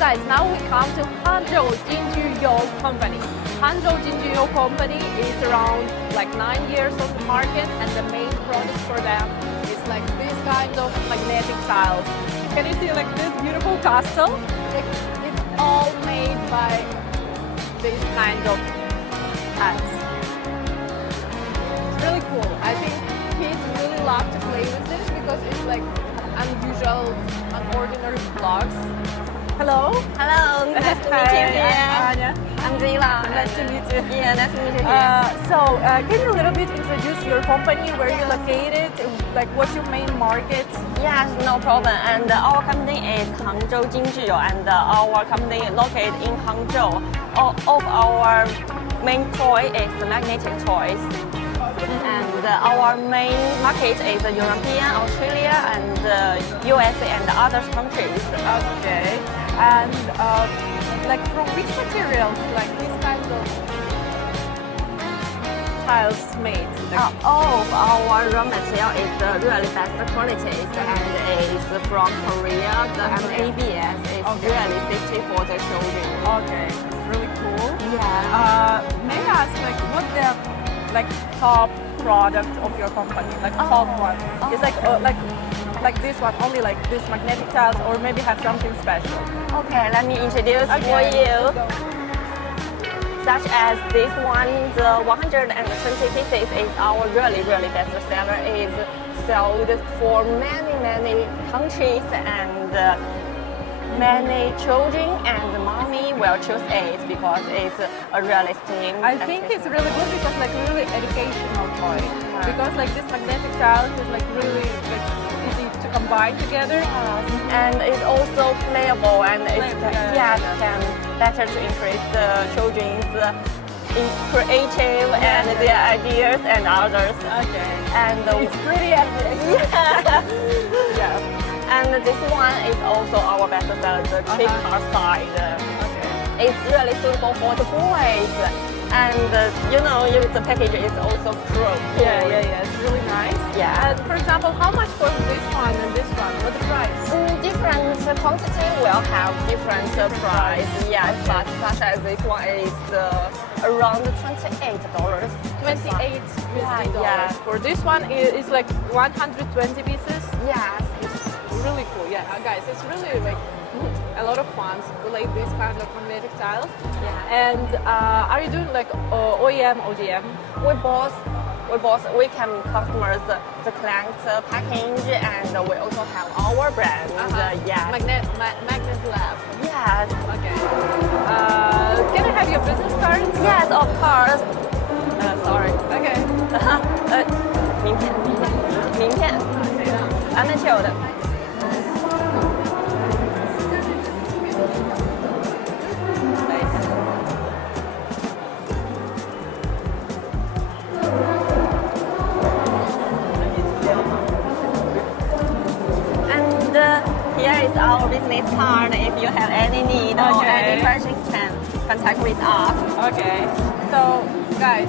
guys, now we come to Hangzhou JINJUYOU company. Hangzhou JINJUYOU company is around like 9 years on the market, and the main product for them is like this kind of magnetic tiles. Can you see like this beautiful castle? It's all made by this kind of tiles. It's really cool. I think kids really love to play with this because it's like unusual, unordinary blocks. Hello. Hello, nice to meet you here. Anya. I'm Zila. Nice to meet you. Yeah, nice to meet you here. Can you a little bit introduce your company, where you're located, like what's your main market? Yes, no problem. And our company is Hangzhou JINJUYOU, and our company located in Hangzhou. All of our main toy is magnetic toys. And our main market is European, Australia, and USA and other countries. Okay. And like from which materials, like this kind of tiles made? Like All of our raw material is really best quality, and is from Korea. The ABS is really safety for the children. Okay, it's really cool. Yeah. May I ask like what the top product of your company, like top one? It's like this one, only like this magnetic tiles, or maybe have something special? Okay, let me introduce for you. Such as this one, the 120 pieces is our really best seller. Is sold for many countries, and many children and mommy will choose it because it's a really steam. I think it's really good because like really educational toy. Because like this magnetic tiles is like really like easy to combine together. And it's also playable, and it's can better to increase the children's creative and their ideas and others. Okay. And It's pretty epic. yeah. And this one is also our best seller, the trick car side. Okay. It's really suitable for the boys. And the package is also cool. Yeah, it's really nice. Yeah. And for example, how much for this one and this one? What's the price? Different quantity will have different price. Yes, but such as this one is around $28. 28 USD dollars. Yeah. For this one, it's like 120 pieces. Yes. It's really cool. Yeah, guys, it's really like a lot of fun to play this kind of magnetic tiles. Yeah. And are you doing like OEM, ODM? We can customers the client package, and we also have our brand. Yeah. Magnet Lab. Yes. Okay. Can I have your business card? Yes, of course. Sorry. Okay. 名片 amateur 的。Here is our business card. If you have any need or any question, can contact with us. Okay. So, guys,